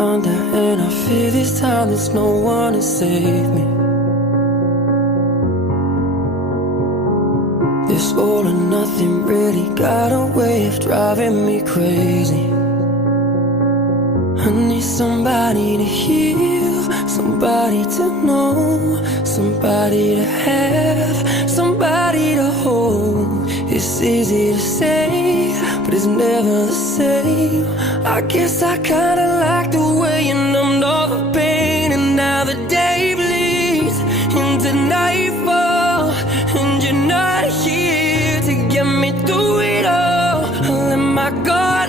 under, and I fear this time there's no one to save me. This all or nothing really got a way of driving me crazy. I need somebody to heal, somebody to know, somebody to have, somebody to hold. It's easy to say, but it's never the same. I guess I kinda like the way you numbed all the pain, and now the day bleeds into nightfall, and you're not here to get me through it all. I let my guard